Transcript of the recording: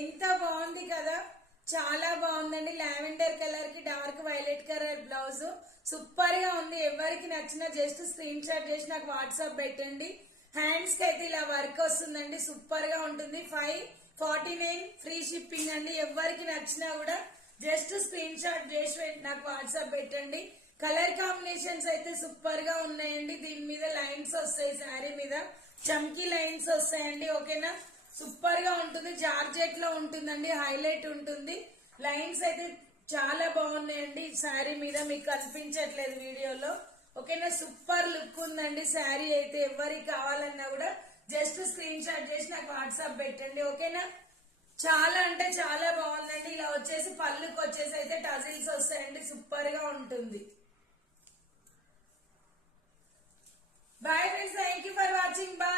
ఎంత బాగుంది కదా, చాలా బాగుందండి. లావెండర్ కలర్ కి dark violet colour blouse super గా ఉంది. ఎవరికి నచ్చినా జస్ట్ స్క్రీన్ షాట్ చేసి నాకు వాట్సాప్ పెట్టండి. హ్యాండ్స్ కి అయితే ఇలా వర్క్ వస్తుందండి, సూపర్ గా ఉంటుంది. 549 ఫ్రీ షిప్పింగ్ అండి. ఎవరికి నచ్చినా కూడా జస్ట్ స్క్రీన్ షాట్ చేసి నాకు వాట్సాప్ పెట్టండి. కలర్ కాంబినేషన్స్ అయితే సూపర్ గా ఉన్నాయండి. దీని మీద లైన్స్ వస్తాయి, శారీ మీద చమ్కీ లైన్స్ వస్తాయండి. ఓకేనా, సూపర్ గా ఉంటుంది. జార్జెట్ లో ఉంటుందండి, హైలైట్ ఉంటుంది. లైన్స్ అయితే చాలా బాగున్నాయండి. శారీ మీద మీకు కనిపించట్లేదు వీడియోలో. ఓకేనా, సూపర్ లుక్ ఉందండి శారీ అయితే. ఎవరికి కావాలన్నా కూడా జస్ట్ స్క్రీన్ షాట్ చేసి నాకు వాట్సాప్ పెట్టండి. ఓకేనా, చాలా అంటే చాలా బాగుందండి. ఇలా వచ్చేసి పళ్ళుకి వచ్చేసి అయితే టజిల్స్ వస్తాయండి, సూపర్ గా ఉంటుంది. Bye friends, thank you for watching. Bye.